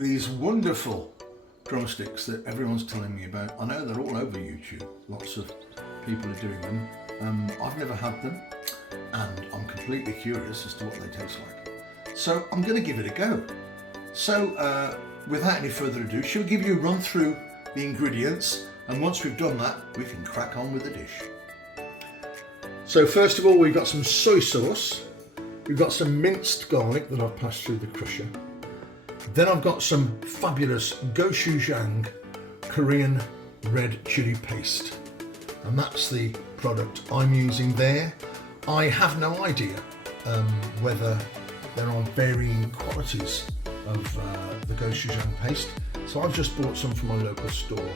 these wonderful drumsticks that everyone's telling me about. I know they're all over YouTube. Lots of people are doing them. I've never had them, and I'm completely curious as to what they taste like. So I'm going to give it a go. So without any further ado, shall we give you a run through the ingredients, and once we've done that, we can crack on with the dish. So first of all, we've got some soy sauce. We've got some minced garlic that I've passed through the crusher. Then I've got some fabulous Gochujang Korean red chili paste. And that's the product I'm using there. I have no idea whether there are varying qualities of the Gochujang paste. So I've just bought some from my local store.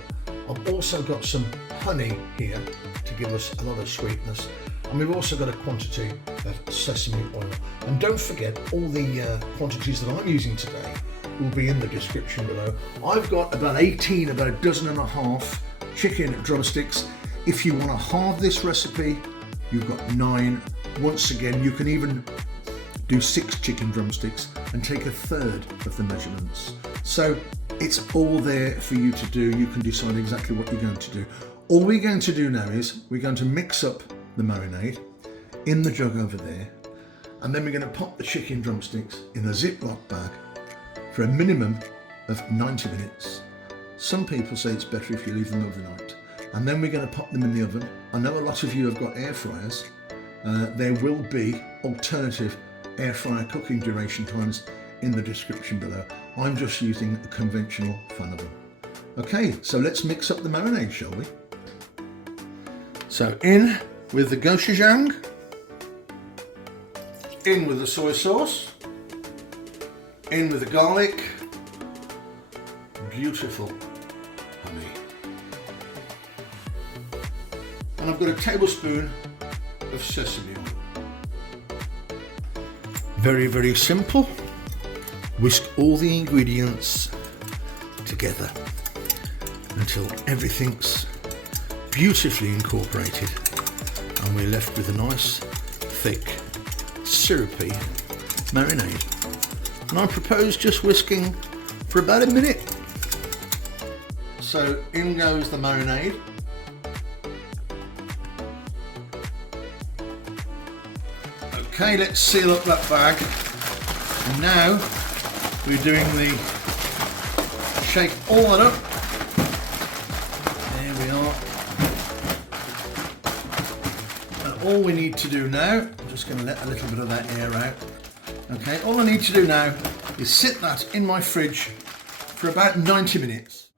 I've also got some honey here to give us a lot of sweetness. And we've also got a quantity of sesame oil. And don't forget, all the quantities that I'm using today will be in the description below. I've got about a dozen and a half chicken drumsticks. If you want to halve this recipe, you've got 9. Once again, you can even do 6 chicken drumsticks and take a third of the measurements. So it's all there for you to do. You can decide exactly what you're going to do. All we're going to do now is we're going to mix up the marinade in the jug over there, and then we're going to pop the chicken drumsticks in a Ziploc bag for a minimum of 90 minutes. Some people say it's better if you leave them overnight. And then we're going to pop them in the oven. I know a lot of you have got air fryers. There will be alternative air fryer cooking duration times in the description below. I'm just using a conventional fan oven. Okay, so let's mix up the marinade, shall we? So in with the gochujang, in with the soy sauce, in with the garlic, beautiful honey. And I've got a tablespoon of sesame oil. Very, very simple. Whisk all the ingredients together until everything's beautifully incorporated, and we're left with a nice, thick, syrupy marinade. And I propose just whisking for about a minute. So in goes the marinade. Okay, let's seal up that bag. And now we're doing the shake all that up. There we are. And all we need to do now, I'm just going to let a little bit of that air out. Okay, all I need to do now is sit that in my fridge for about 90 minutes.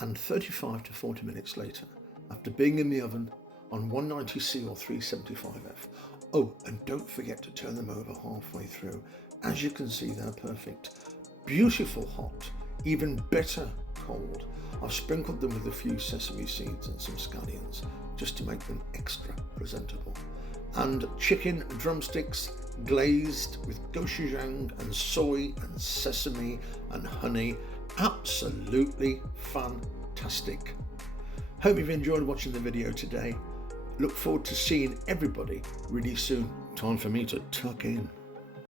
And 35 to 40 minutes later, after being in the oven on 190C or 375F. Oh, and don't forget to turn them over halfway through. As you can see, they're perfect. Beautiful hot, even better cold. I've sprinkled them with a few sesame seeds and some scallions just to make them extra presentable. And chicken drumsticks glazed with gochujang and soy and sesame and honey. Absolutely fantastic. Hope you've enjoyed watching the video today. Look forward to seeing everybody really soon. Time for me to tuck in.